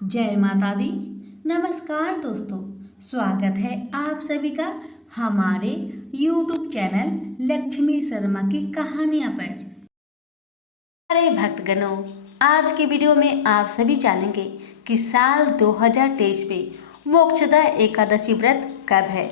जय माता दी। नमस्कार दोस्तों, स्वागत है आप सभी का हमारे YouTube चैनल लक्ष्मी शर्मा की कहानियां पर। अरे भक्तगणों, आज की वीडियो में आप सभी जानेंगे कि साल 2023 में मोक्षदा एकादशी व्रत कब है।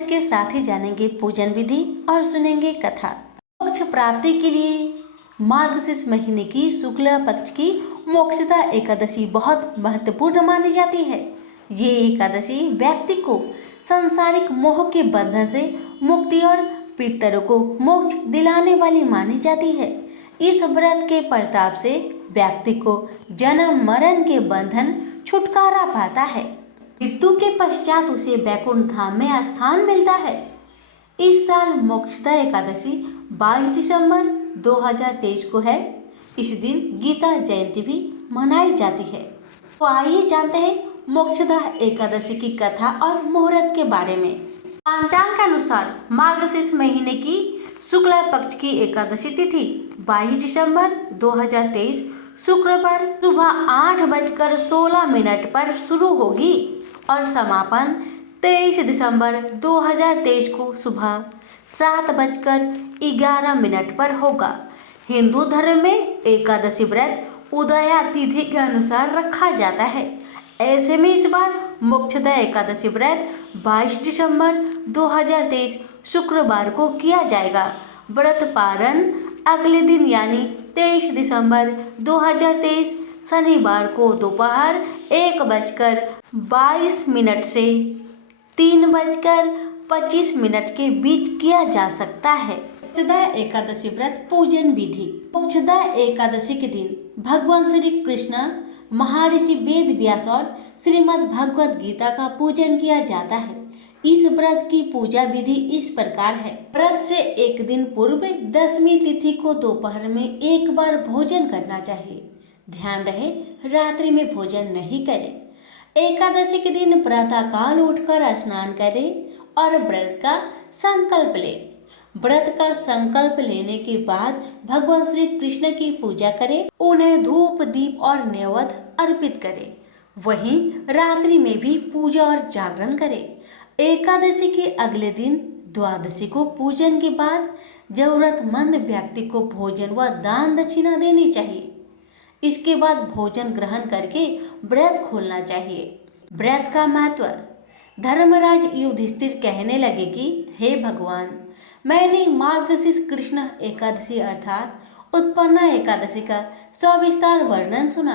इसके साथ ही जानेंगे पूजन विधि और सुनेंगे कथा। मोक्ष प्राप्ति के लिए मार्गशीर्ष महीने की शुक्ल पक्ष की मोक्षदा एकादशी बहुत महत्वपूर्ण मानी जाती है। ये एकादशी व्यक्ति को सांसारिक मोह के बंधन से मुक्ति और पितरों को मोक्ष दिलाने वाली मानी जाती है। इस व्रत के प्रताप से व्यक्ति को जन्म मरण के बंधन छुटकारा पाता है। मृत्यु के पश्चात उसे वैकुंठ धाम में स्थान मिलता है। इस साल मोक्षदा एकादशी 22 दिसंबर 2023 को है। इस दिन गीता जयंती भी मनाई जाती है। तो आइए जानते हैं मोक्षदा एकादशी की कथा और मुहूर्त के बारे में। पंचांग के अनुसार मार्गशीर्ष महीने की शुक्ला पक्ष की एकादशी तिथि 22 दिसंबर 2023 शुक्रवार सुबह 8:16 पर शुरू होगी और समापन 23 दिसंबर 2023 को सुबह 7:11 पर होगा। हिंदू धर्म में एकादशी व्रत उदया तिथि के अनुसार रखा जाता है। ऐसे में इस बार मोक्षदा एकादशी व्रत 22 दिसंबर 2023 शुक्रवार को किया जाएगा। व्रत पारण अगले दिन यानी 23 दिसंबर 2023 शनिवार को दोपहर 1:22 से 3:25 के बीच किया जा सकता है। मोक्षदा एकादशी व्रत पूजन विधि। मोक्षदा एकादशी के दिन भगवान श्री कृष्ण, महर्षि वेद व्यास और श्रीमद् भगवद गीता का पूजन किया जाता है। इस व्रत की पूजा विधि इस प्रकार है। व्रत से एक दिन पूर्व 10वीं तिथि को दोपहर में एक बार भोजन करना चाहिए। ध्यान रहे रात्रि में भोजन नहीं करें। एकादशी के दिन प्रातःकाल उठकर स्नान करें और व्रत का संकल्प लें। व्रत का संकल्प लेने के बाद भगवान श्री कृष्ण की पूजा करें, उन्हें धूप दीप और नैवेद्य अर्पित करें। वहीं रात्रि में भी पूजा और जागरण करें। एकादशी के अगले दिन द्वादशी को पूजन के बाद जरूरतमंद व्यक्ति को भोजन व दान दक्षिणा देनी चाहिए। इसके बाद भोजन ग्रहण करके व्रत खोलना चाहिए। व्रत का महत्व। धर्मराज युधिष्ठिर कहने लगे कि हे भगवान, मैंने मार्गशीर्ष कृष्ण एकादशी अर्थात उत्पन्ना एकादशी का सविस्तार वर्णन सुना।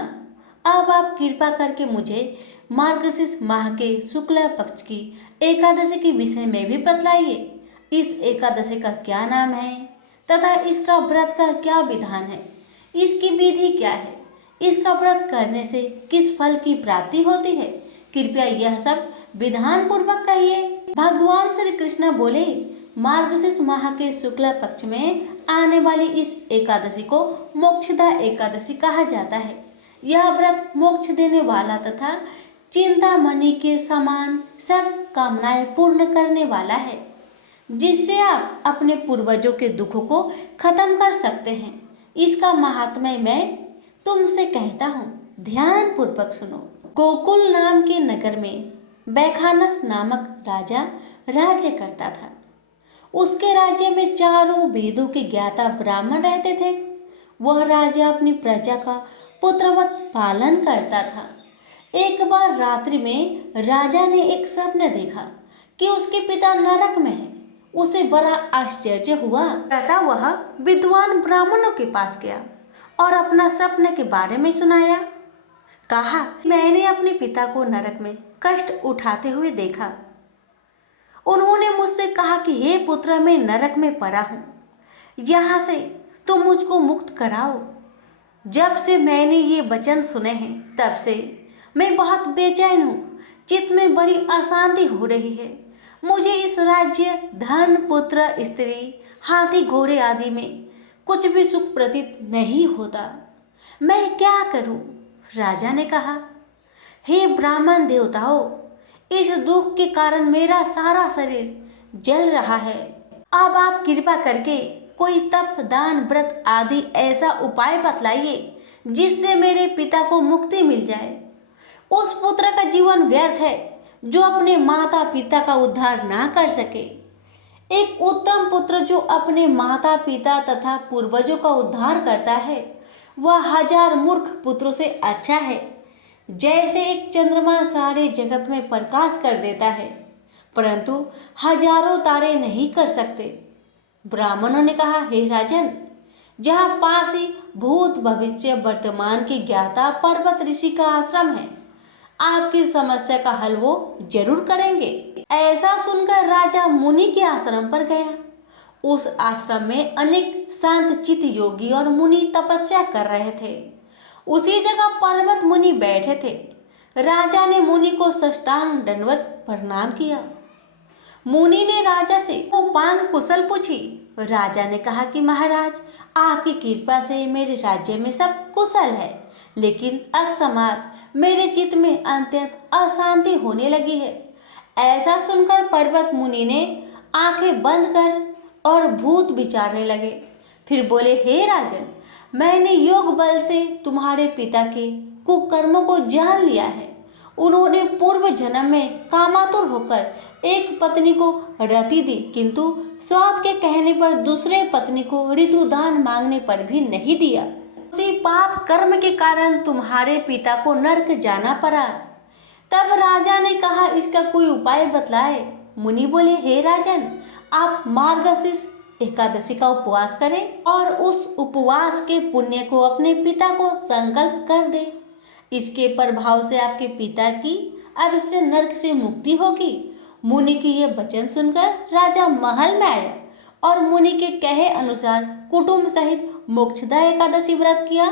अब आप कृपा करके मुझे मार्गशीर्ष माह के शुक्ला पक्ष की एकादशी के विषय में भी बतलाइए। इस एकादशी का क्या नाम है तथा इसका व्रत का क्या विधान है, इसकी विधि क्या है, इसका व्रत करने से किस फल की प्राप्ति होती है, कृपया यह सब विधान पूर्वक कहिए। भगवान श्री कृष्ण बोले, मार्गशीर्ष माह के शुक्ला पक्ष में आने वाली इस एकादशी को मोक्षदा एकादशी कहा जाता है। यह व्रत मोक्ष देने वाला तथा चिंतामणि के समान सब कामनाएं पूर्ण करने वाला है, जिससे आप अपने पूर्वजों के दुखों को खत्म कर सकते हैं। इसका महात्म्य मैं तुमसे कहता हूँ, ध्यान पूर्वक सुनो। गोकुल नाम के नगर में बैखानस नामक राजा राज्य करता था। उसके राज्य में चारों वेदों के ज्ञाता ब्राह्मण रहते थे। वह राजा अपनी प्रजा का पुत्रवत पालन करता था। एक बार रात्रि में राजा ने एक स्वप्न देखा कि उसके पिता नरक में है। उसे बड़ा आश्चर्य हुआ। तथा वह विद्वान ब्राह्मणों के पास गया और अपना सपने के बारे में सुनाया। कहा, मैंने अपने पिता को नरक में कष्ट उठाते हुए देखा। उन्होंने मुझसे कहा कि हे पुत्र, मैं नरक में पड़ा हूँ, यहाँ से तुम मुझको मुक्त कराओ। जब से मैंने ये वचन सुने हैं तब से मैं बहुत बेचैन हूँ। चित्त में बड़ी अशांति हो रही है। मुझे इस राज्य, धन, पुत्र, स्त्री, हाथी, घोड़े आदि में कुछ भी सुख प्रतीत नहीं होता। मैं क्या करूँ? राजा ने कहा, हे ब्राह्मण देवताओं, इस दुख के कारण मेरा सारा शरीर जल रहा है। अब आप कृपा करके कोई तप, दान, व्रत आदि ऐसा उपाय बतलाइए जिससे मेरे पिता को मुक्ति मिल जाए। उस पुत्र का जीवन व्यर्थ है जो अपने माता पिता का उद्धार ना कर सके। एक उत्तम पुत्र जो अपने माता पिता तथा पूर्वजों का उद्धार करता है वह हजार मूर्ख पुत्रों से अच्छा है। जैसे एक चंद्रमा सारे जगत में प्रकाश कर देता है परंतु हजारों तारे नहीं कर सकते। ब्राह्मणों ने कहा, हे राजन, जहाँ पास ही भूत भविष्य वर्तमान की ज्ञाता पर्वत ऋषि का आश्रम है, आपकी समस्या का हल वो जरूर करेंगे। ऐसा सुनकर राजा मुनि के आश्रम पर गया। उस आश्रम में अनेक शांत चित्त योगी और मुनि तपस्या कर रहे थे। उसी जगह पर्वत मुनि बैठे थे। राजा ने मुनि को साष्टांग दंडवत प्रणाम किया। मुनि ने राजा से उपांग कुशल पूछी। राजा ने कहा कि महाराज, आपकी कृपा से मेरे राज्य में सब कुशल है, लेकिन अकस्मात मेरे चित्त में अत्यंत अशांति होने लगी है। ऐसा सुनकर पर्वत मुनि ने आंखें बंद कर और भूत विचारने लगे। फिर बोले, हे राजन, मैंने योग बल से तुम्हारे पिता के कुकर्मों को जान लिया है। उन्होंने पूर्व जन्म में कामातुर होकर एक पत्नी को रति दी, किंतु स्वार्थ के कहने पर दूसरे पत्नी को ऋतुदान मांगने पर भी नहीं दिया। उसी पाप कर्म के कारण तुम्हारे पिता को नरक जाना पड़ा। तब राजा ने कहा, इसका कोई उपाय बतलाए। मुनि बोले, हे राजन, आप मार्गशीर्ष एकादशी का उपवास करें और उस उपवास के पुण्य को अपने पिता को संकल्प कर दे। इसके प्रभाव से आपके पिता की अवश्य नरक से मुक्ति होगी। मुनि की यह वचन सुनकर राजा महल में आया और मुनि के कहे अनुसार कुटुंब सहित मोक्षदा एकादशी व्रत किया।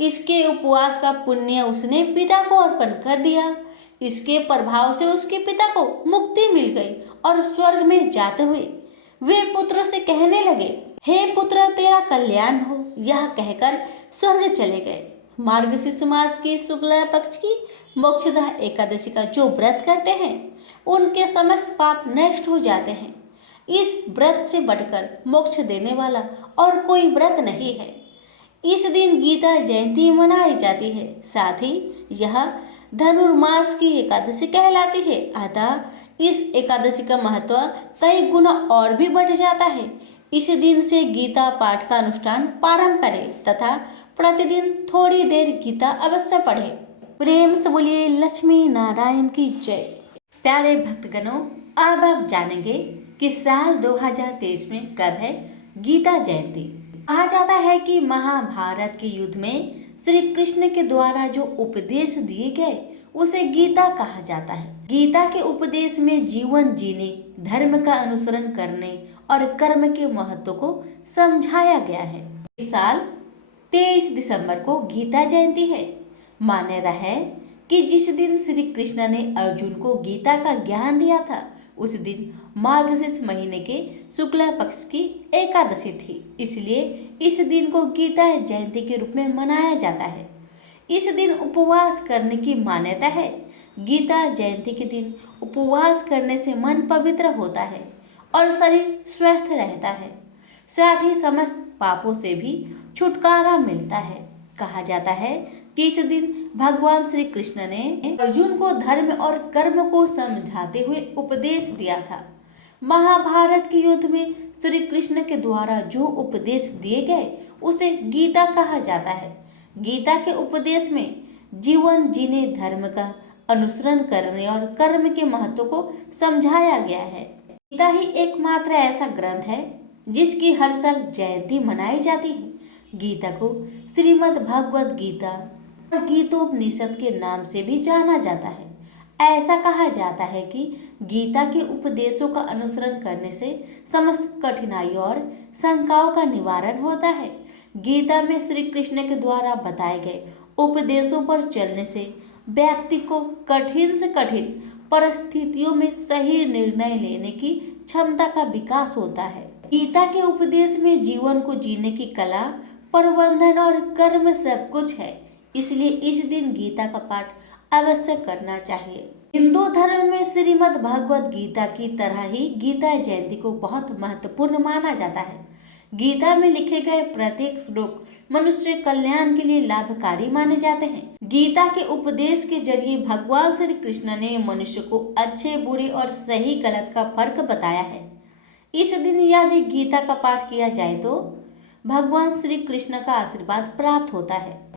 इसके उपवास का पुण्य उसने पिता को अर्पण कर दिया। इसके प्रभाव से उसके पिता को मुक्ति मिल गई और स्वर्ग में जाते हुए वे पुत्र से कहने लगे, हे पुत्र, तेरा कल्याण हो। यह कहकर स्वर्ग चले गए। मार्गशीर्ष मास की शुक्ला पक्ष की मोक्षदा एकादशी का जो व्रत करते हैं उनके समस्त पाप नष्ट हो जाते हैं। इस व्रत से बढ़कर मोक्ष देने वाला और कोई व्रत नहीं है। इस दिन गीता जयंती मनाई जाती है। साथ ही यह धनुर्मास की एकादशी कहलाती है। अतः इस एकादशी का महत्व कई गुना और भी बढ़ जाता है। इस दिन से गीता पाठ का अनुष्ठान प्रारंभ करें तथा प्रतिदिन थोड़ी देर गीता अवश्य पढ़े। प्रेम से बोलिए लक्ष्मी नारायण की जय। प्यारे भक्तगणों, अब आप जानेंगे कि साल 2023 में कब है गीता जयंती। कहा जाता है कि महाभारत के युद्ध में श्री कृष्ण के द्वारा जो उपदेश दिए गए उसे गीता कहा जाता है। गीता के उपदेश में जीवन जीने, धर्म का अनुसरण करने और कर्म के महत्व को समझाया गया है। इस साल 23 दिसंबर को गीता जयंती है। मान्यता है कि जिस दिन श्री कृष्ण ने अर्जुन को गीता का ज्ञान दिया था उस दिन मार्गशीर्ष महीने के शुक्ला पक्ष की एकादशी थी। इसलिए इस दिन को गीता जयंती के रूप में मनाया जाता है। इस दिन उपवास करने की मान्यता है। गीता जयंती के दिन उपवास करने से मन पवित्र होता है और शरीर स्वस्थ रहता है। साथ ही समस्त पापों से भी छुटकारा मिलता है। कहा जाता है कि इस दिन भगवान श्री कृष्ण ने अर्जुन को धर्म और कर्म को समझाते हुए उपदेश दिया था। महाभारत के युद्ध में श्री कृष्ण के द्वारा जो उपदेश दिए गए उसे गीता कहा जाता है। गीता के उपदेश में जीवन जीने, धर्म का अनुसरण करने और कर्म के महत्व को समझाया गया है। गीता ही एकमात्र ऐसा ग्रंथ है जिसकी हर साल जयंती मनाई जाती है। गीता को श्रीमद् भगवद गीता और गीतोपनिषद के नाम से भी जाना जाता है। ऐसा कहा जाता है कि गीता के उपदेशों का अनुसरण करने से समस्त कठिनाइयों और शंकाओं का निवारण होता है। गीता में श्री कृष्ण के द्वारा बताए गए उपदेशों पर चलने से व्यक्ति को कठिन से कठिन परिस्थितियों में सही निर्णय लेने की क्षमता का विकास होता है। गीता के उपदेश में जीवन को जीने की कला, प्रबंधन और कर्म सब कुछ है। इसलिए इस दिन गीता का पाठ अवश्य करना चाहिए। हिंदू धर्म में श्रीमद् भगवद गीता की तरह ही गीता जयंती को बहुत महत्वपूर्ण माना जाता है। गीता में लिखे गए प्रत्येक श्लोक मनुष्य कल्याण के लिए लाभकारी माने जाते हैं। गीता के उपदेश के जरिए भगवान श्री कृष्ण ने मनुष्य को अच्छे बुरे और सही गलत का फर्क बताया है। इस दिन यदि गीता का पाठ किया जाए तो भगवान श्री कृष्ण का आशीर्वाद प्राप्त होता है।